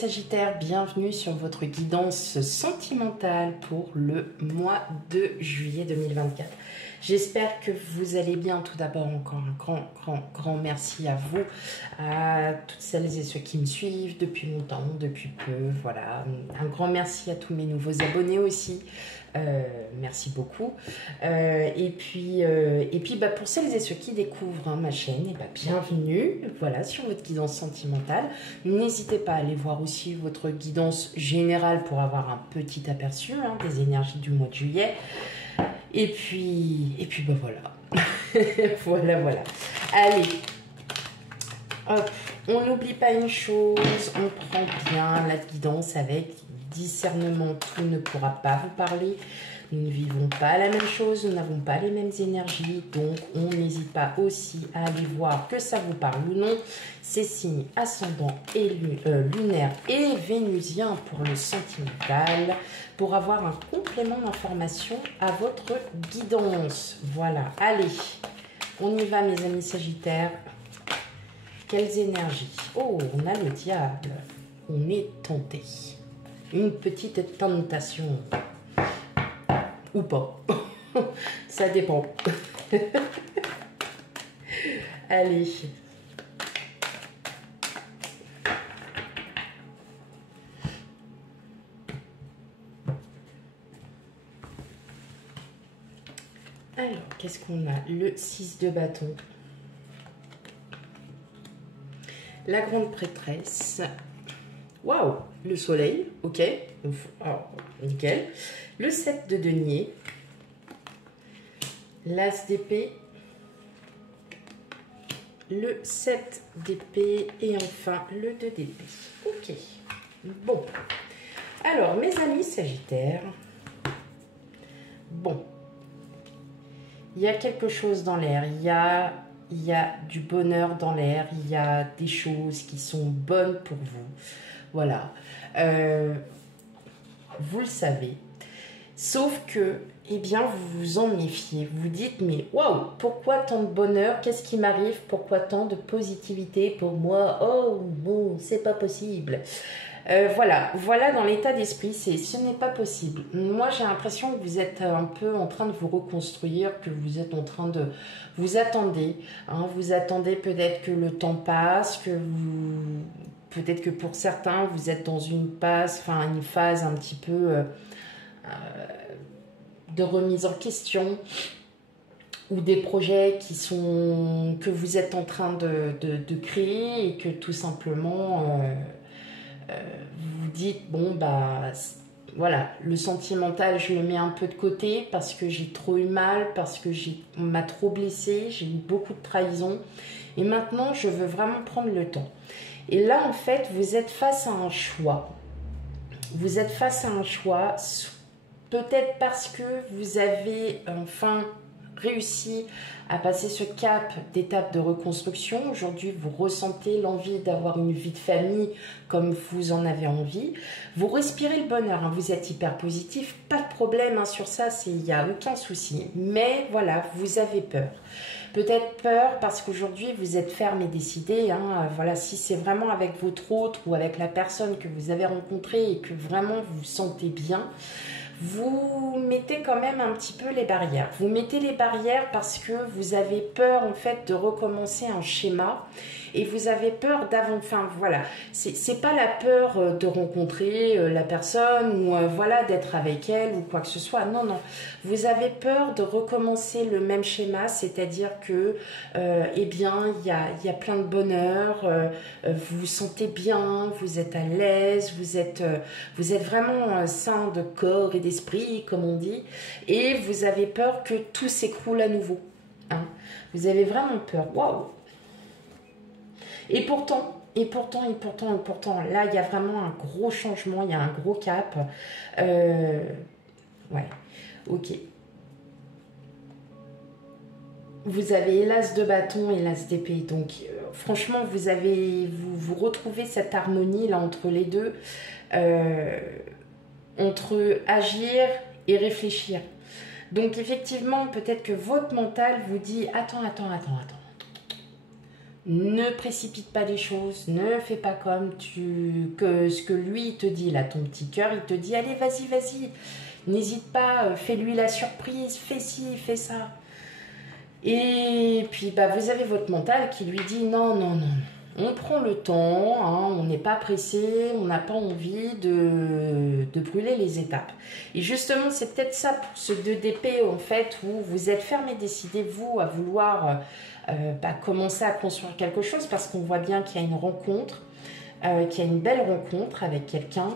Sagittaires, bienvenue sur votre guidance sentimentale pour le mois de juillet 2024. J'espère que vous allez bien. Tout d'abord, encore un grand merci à vous, à toutes celles et ceux qui me suivent depuis longtemps, depuis peu. Voilà, un grand merci à tous mes nouveaux abonnés aussi. Merci beaucoup. Et puis pour celles et ceux qui découvrent ma chaîne, bienvenue. Voilà, sur votre guidance sentimentale. N'hésitez pas à aller voir aussi votre guidance générale pour avoir un petit aperçu des énergies du mois de juillet. Et puis voilà. voilà. Allez, hop, on n'oublie pas une chose, on prend bien la guidance avec discernement. Tout ne pourra pas vous parler. Nous ne vivons pas la même chose, nous n'avons pas les mêmes énergies, donc on n'hésite pas aussi à aller voir que ça vous parle ou non. Ces signes ascendants et lunaires et vénusiens pour le sentimental, pour avoir un complément d'information à votre guidance. Voilà, allez, on y va mes amis sagittaires. Quelles énergies? Oh, on a le diable, on est tenté. Une petite tentation. Ou pas. Ça dépend. Allez. Alors, qu'est-ce qu'on a? Le 6 de bâton. La grande prêtresse. Waouh, le soleil, ok, oh, nickel. Le 7 de denier, l'as d'épée, le 7 d'épée et enfin le 2 d'épée. Ok, bon. Alors, mes amis sagittaires, bon, il y a quelque chose dans l'air, il y a du bonheur dans l'air, il y a des choses qui sont bonnes pour vous. Voilà, vous le savez, sauf que, eh bien, vous vous en méfiez. Vous dites, mais waouh, pourquoi tant de bonheur? Qu'est-ce qui m'arrive? Pourquoi tant de positivité pour moi? Oh, bon, c'est pas possible. Voilà dans l'état d'esprit, ce n'est pas possible. Moi, j'ai l'impression que vous êtes un peu en train de vous reconstruire, que vous êtes en train de... Vous attendez, vous attendez peut-être que le temps passe, que vous... Peut-être que pour certains, vous êtes dans une phase un petit peu de remise en question ou des projets que vous êtes en train de créer et que tout simplement vous vous dites, bon, voilà, le sentimental, je le mets un peu de côté parce que j'ai trop eu mal, parce que on m'a trop blessé, j'ai eu beaucoup de trahison et maintenant, je veux vraiment prendre le temps. Et là, en fait, vous êtes face à un choix. Vous êtes face à un choix, peut-être parce que vous avez enfin réussi à passer ce cap d'étape de reconstruction. Aujourd'hui, vous ressentez l'envie d'avoir une vie de famille comme vous en avez envie. Vous respirez le bonheur, vous êtes hyper positif, pas de problème sur ça, il n'y a aucun souci. Mais voilà, vous avez peur. Peut-être peur parce qu'aujourd'hui vous êtes ferme et décidé. Voilà, si c'est vraiment avec votre autre ou avec la personne que vous avez rencontrée et que vraiment vous vous sentez bien, vous mettez quand même un petit peu les barrières. Vous mettez les barrières parce que vous avez peur en fait de recommencer un schéma et vous avez peur voilà, c'est pas la peur de rencontrer la personne ou voilà d'être avec elle ou quoi que ce soit. Non, vous avez peur de recommencer le même schéma, c'est-à-dire que eh bien il y a plein de bonheur, vous vous sentez bien, vous êtes à l'aise, vous êtes vraiment sain de corps et d'esprit comme on dit, et vous avez peur que tout s'écroule à nouveau. Vous avez vraiment peur. Waouh! Et pourtant, là, il y a vraiment un gros changement, il y a un gros cap. Ouais, ok. Vous avez l'as de bâton et l'as d'épée. Donc, franchement, vous retrouvez cette harmonie là entre les deux, entre agir et réfléchir. Donc, effectivement, peut-être que votre mental vous dit, attends. Ne précipite pas les choses, ne fais pas comme ce que lui te dit, là, ton petit cœur, il te dit, allez, vas-y, vas-y, n'hésite pas, fais-lui la surprise, fais ci, fais ça. Et puis, bah, vous avez votre mental qui lui dit, non, non, non, on prend le temps, hein, on n'est pas pressé, on n'a pas envie de brûler les étapes. Et justement, c'est peut-être ça pour ce 2 d'épée, en fait, où vous êtes fermé, décidez, vous, à vouloir commencer à construire quelque chose, parce qu'on voit bien qu'il y a une rencontre, qu'il y a une belle rencontre avec quelqu'un,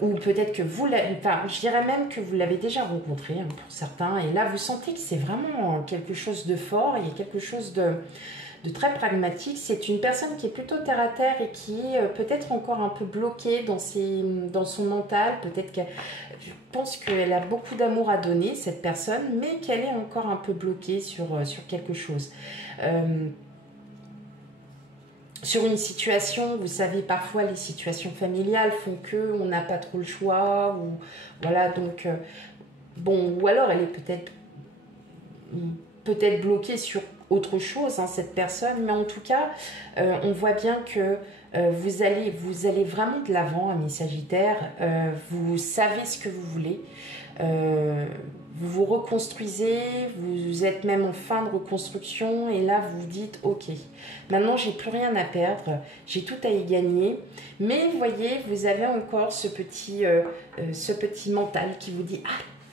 ou peut-être que vous l'avez, enfin, je dirais même que vous l'avez déjà rencontré, hein, pour certains, et là, vous sentez que c'est vraiment quelque chose de fort, il y a quelque chose de très pragmatique. C'est une personne qui est plutôt terre à terre et qui est peut-être encore un peu bloquée dans son mental. Peut-être je pense qu'elle a beaucoup d'amour à donner, cette personne, mais qu'elle est encore un peu bloquée sur quelque chose. Sur une situation, vous savez, parfois les situations familiales font qu'on n'a pas trop le choix, ou voilà, donc bon, ou alors elle est peut-être bloquée sur autre chose, hein, cette personne, mais en tout cas, on voit bien que vous allez vraiment de l'avant, amis Sagittaires, vous savez ce que vous voulez, vous vous reconstruisez, vous êtes même en fin de reconstruction, et là vous vous dites, ok, maintenant j'ai plus rien à perdre, j'ai tout à y gagner, mais vous voyez, vous avez encore ce petit mental qui vous dit,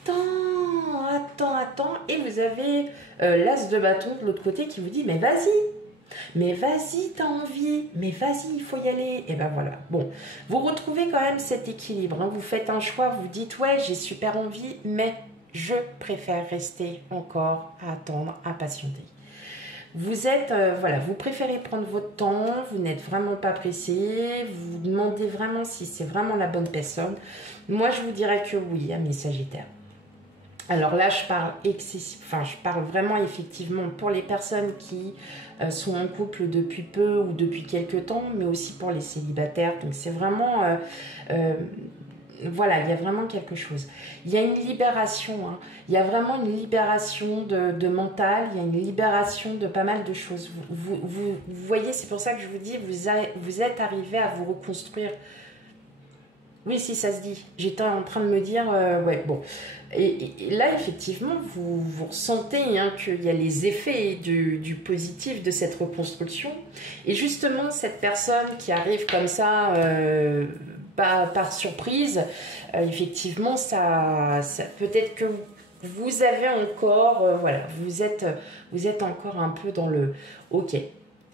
attends, et vous avez l'as de bâton de l'autre côté qui vous dit, mais vas-y, t'as envie, mais vas-y, il faut y aller. Et ben voilà. Bon, vous retrouvez quand même cet équilibre, hein. Vous faites un choix, vous dites, ouais, j'ai super envie, mais je préfère rester encore à attendre, à patienter. Vous êtes, vous préférez prendre votre temps, vous n'êtes vraiment pas pressé, vous vous demandez vraiment si c'est vraiment la bonne personne. Moi, je vous dirais que oui, amis Sagittaires. Alors là, je parle vraiment effectivement pour les personnes qui sont en couple depuis peu ou depuis quelques temps, mais aussi pour les célibataires. Donc c'est vraiment, voilà, il y a vraiment quelque chose. Il y a une libération, hein. Il y a vraiment une libération de mental, il y a une libération de pas mal de choses. Vous voyez, c'est pour ça que je vous dis, vous êtes arrivé à vous reconstruire. Oui, si, ça se dit. J'étais en train de me dire, ouais, bon. Et là, effectivement, vous ressentez, hein, qu'il y a les effets du positif de cette reconstruction. Et justement, cette personne qui arrive comme ça, par surprise, effectivement, ça peut-être que vous avez encore, vous êtes encore un peu dans le « ok ».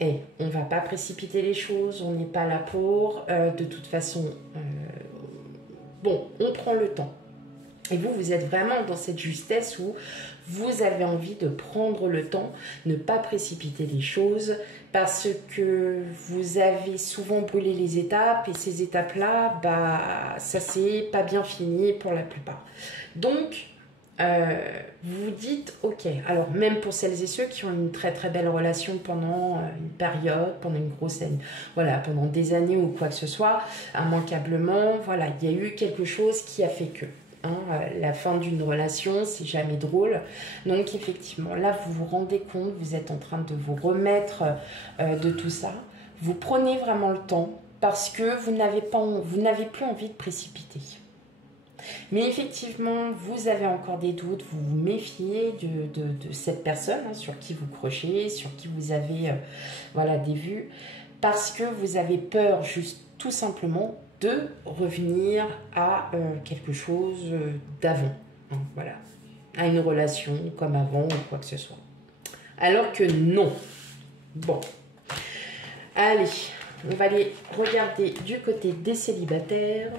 Et on ne va pas précipiter les choses, on n'est pas là pour, de toute façon, bon, on prend le temps. Et vous êtes vraiment dans cette justesse où vous avez envie de prendre le temps, ne pas précipiter les choses, parce que vous avez souvent brûlé les étapes, et ces étapes-là, bah, ça s'est pas bien fini pour la plupart. Donc, vous dites, ok, alors même pour celles et ceux qui ont une très très belle relation pendant une période, pendant une grosse année, voilà, pendant des années ou quoi que ce soit, immanquablement, voilà, il y a eu quelque chose qui a fait que, hein, la fin d'une relation, c'est jamais drôle. Donc effectivement, là vous vous rendez compte, vous êtes en train de vous remettre de tout ça, vous prenez vraiment le temps parce que vous n'avez plus envie de précipiter. Mais effectivement, vous avez encore des doutes, vous vous méfiez de cette personne, hein, sur qui vous crochez, sur qui vous avez des vues, parce que vous avez peur juste tout simplement de revenir à quelque chose d'avant, hein, voilà, à une relation comme avant ou quoi que ce soit. Alors que non. Bon, allez, on va aller regarder du côté des célibataires.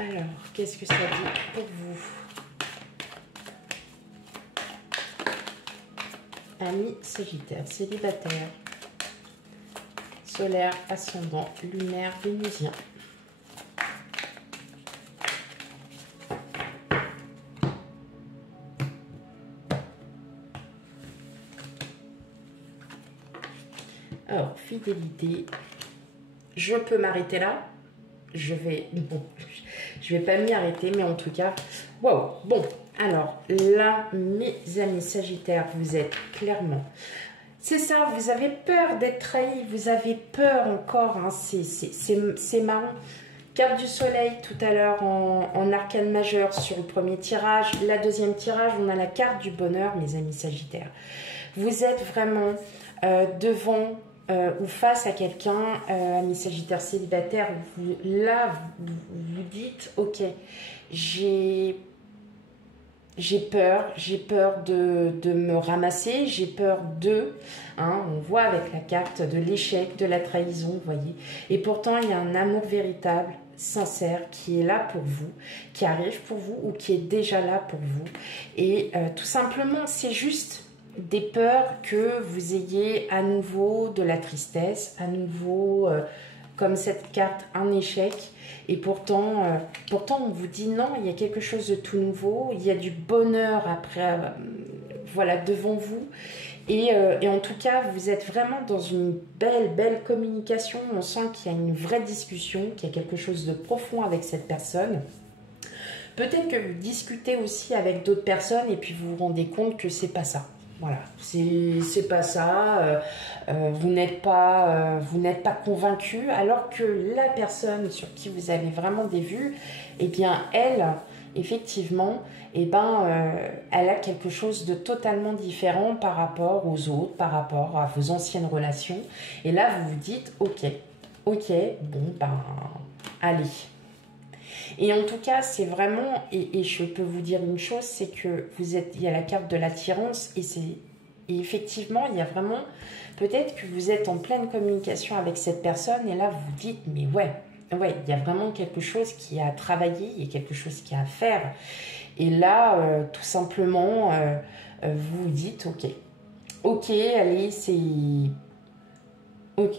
Alors, qu'est-ce que ça dit pour vous? Amis Sagittaire, célibataire, solaire, ascendant, lunaire, vénusien. Alors, fidélité. Je peux m'arrêter là. Je vais... Bon, Je vais pas m'y arrêter, mais en tout cas, waouh. Bon, alors là, mes amis Sagittaires, vous êtes clairement... C'est ça, vous avez peur d'être trahi, vous avez peur encore, hein, c'est marrant. Carte du soleil tout à l'heure en arcane majeur sur le premier tirage. La deuxième tirage, on a la carte du bonheur, mes amis Sagittaires. Vous êtes vraiment devant ou face à quelqu'un, amis Sagittaires célibataires, là, vous dites, ok, j'ai peur de me ramasser, j'ai peur hein, on voit avec la carte de l'échec, de la trahison, vous voyez. Et pourtant, il y a un amour véritable, sincère, qui est là pour vous, qui arrive pour vous ou qui est déjà là pour vous. Et tout simplement, c'est juste des peurs que vous ayez à nouveau de la tristesse, à nouveau, comme cette carte, un échec. Et pourtant, on vous dit non, il y a quelque chose de tout nouveau, il y a du bonheur après, voilà, devant vous. Et en tout cas, vous êtes vraiment dans une belle communication. On sent qu'il y a une vraie discussion, qu'il y a quelque chose de profond avec cette personne. Peut-être que vous discutez aussi avec d'autres personnes et puis vous vous rendez compte que c'est pas ça. Voilà, c'est pas ça, vous n'êtes pas convaincu, alors que la personne sur qui vous avez vraiment des vues, eh bien elle, effectivement, eh ben, elle a quelque chose de totalement différent par rapport aux autres, par rapport à vos anciennes relations. Et là, vous vous dites, ok, bon, ben, allez. Et en tout cas, c'est vraiment, et je peux vous dire une chose, c'est que il y a la carte de l'attirance, et effectivement, il y a vraiment, peut-être que vous êtes en pleine communication avec cette personne, et là, vous vous dites, mais ouais, il y a vraiment quelque chose qui a à travailler, il y a quelque chose qui a à faire. Et là, tout simplement, vous vous dites, ok, allez, c'est... Ok.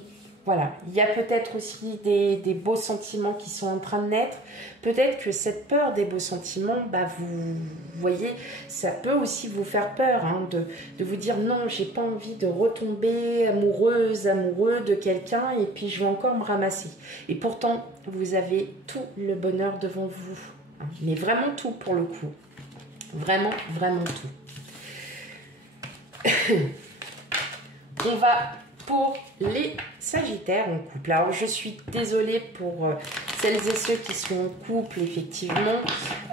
Voilà, il y a peut-être aussi des beaux sentiments qui sont en train de naître. Peut-être que cette peur des beaux sentiments, bah vous voyez, ça peut aussi vous faire peur, hein, de vous dire non, j'ai pas envie de retomber amoureux de quelqu'un et puis je vais encore me ramasser. Et pourtant, vous avez tout le bonheur devant vous, hein, mais vraiment tout pour le coup. Vraiment tout. On va... Pour les Sagittaires en couple. Alors, je suis désolée pour celles et ceux qui sont en couple, effectivement.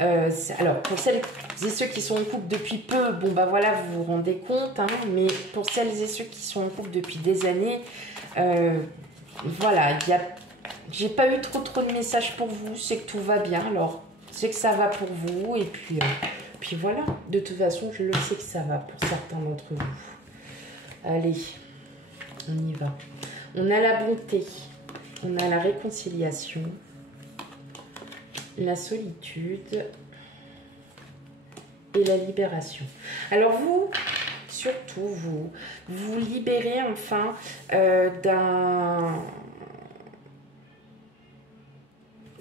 Alors, pour celles et ceux qui sont en couple depuis peu, bon, bah voilà, vous vous rendez compte. Hein, mais pour celles et ceux qui sont en couple depuis des années, voilà, j'ai pas eu trop de messages pour vous. C'est que tout va bien. Alors, c'est que ça va pour vous. Et puis voilà. De toute façon, je le sais que ça va pour certains d'entre vous. Allez. On y va. On a la bonté, on a la réconciliation, la solitude et la libération. Alors vous, surtout vous libérez enfin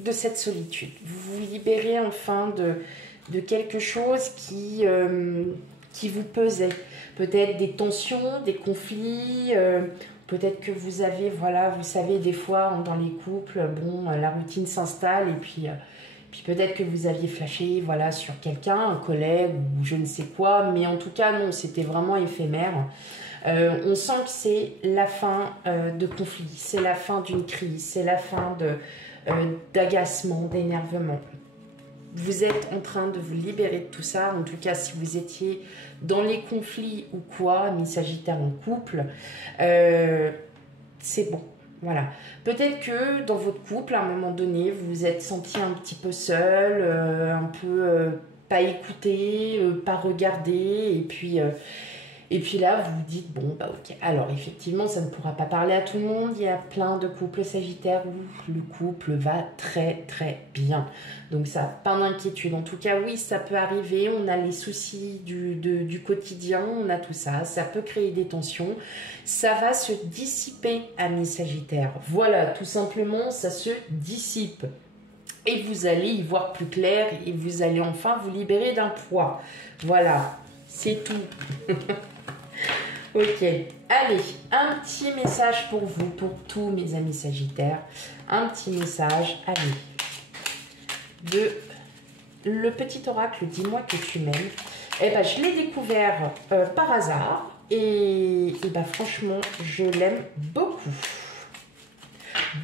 de cette solitude. Vous vous libérez enfin de quelque chose qui vous pesait. Peut-être des tensions, des conflits, peut-être que vous avez, voilà, vous savez, des fois, dans les couples, bon, la routine s'installe et puis peut-être que vous aviez flashé, voilà, sur quelqu'un, un collègue ou je ne sais quoi, mais en tout cas, non, c'était vraiment éphémère. On sent que c'est la fin de conflit, c'est la fin d'une crise, c'est la fin d'agacement, d'énervement. Vous êtes en train de vous libérer de tout ça. En tout cas, si vous étiez dans les conflits ou quoi, mis Sagittaire en couple, c'est bon. Voilà. Peut-être que dans votre couple, à un moment donné, vous vous êtes senti un petit peu seul, un peu pas écouté, pas regardé, et puis là, vous vous dites, bon, bah ok. Alors, effectivement, ça ne pourra pas parler à tout le monde. Il y a plein de couples sagittaires où le couple va très bien. Donc, ça, pas d'inquiétude. En tout cas, oui, ça peut arriver. On a les soucis du quotidien, on a tout ça. Ça peut créer des tensions. Ça va se dissiper, amis sagittaires. Voilà, tout simplement, ça se dissipe. Et vous allez y voir plus clair et vous allez enfin vous libérer d'un poids. Voilà, c'est tout. Ok, allez, un petit message pour vous, pour tous mes amis sagittaires. Un petit message, allez. de le petit oracle Dis-moi que tu m'aimes. Eh ben, je l'ai découvert par hasard et ben, franchement, je l'aime beaucoup.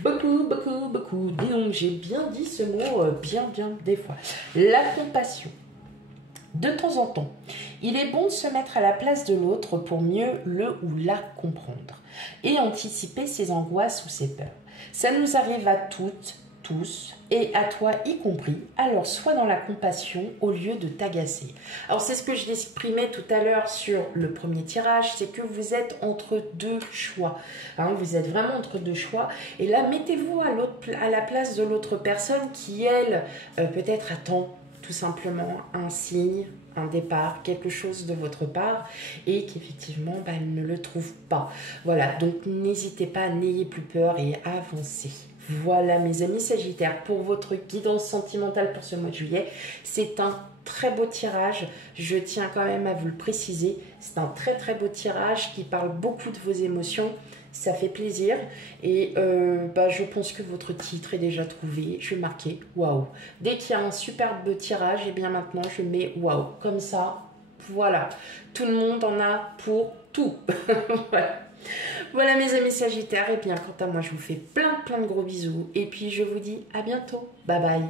Beaucoup, beaucoup, beaucoup. Dis donc, j'ai bien dit ce mot bien des fois. La compassion. De temps en temps, il est bon de se mettre à la place de l'autre pour mieux le ou la comprendre et anticiper ses angoisses ou ses peurs. Ça nous arrive à toutes, tous, et à toi y compris, alors sois dans la compassion au lieu de t'agacer. Alors c'est ce que je l'exprimais tout à l'heure sur le premier tirage, c'est que vous êtes entre deux choix. Hein, vous êtes vraiment entre deux choix, et là mettez-vous à la place de l'autre personne qui, elle, peut-être attend tout simplement un signe, un départ, quelque chose de votre part et qu'effectivement elle ne le trouve pas. Voilà, donc n'hésitez pas, n'ayez plus peur et avancez. Voilà mes amis Sagittaires, pour votre guidance sentimentale pour ce mois de juillet, c'est un très beau tirage, je tiens quand même à vous le préciser, c'est un très beau tirage qui parle beaucoup de vos émotions, ça fait plaisir et je pense que votre titre est déjà trouvé, je vais marquer waouh. Dès qu'il y a un superbe tirage, et bien maintenant je mets waouh, comme ça, voilà, tout le monde en a pour tout. Voilà. Voilà mes amis Sagittaires, et bien quant à moi je vous fais plein de gros bisous et puis je vous dis à bientôt, bye bye.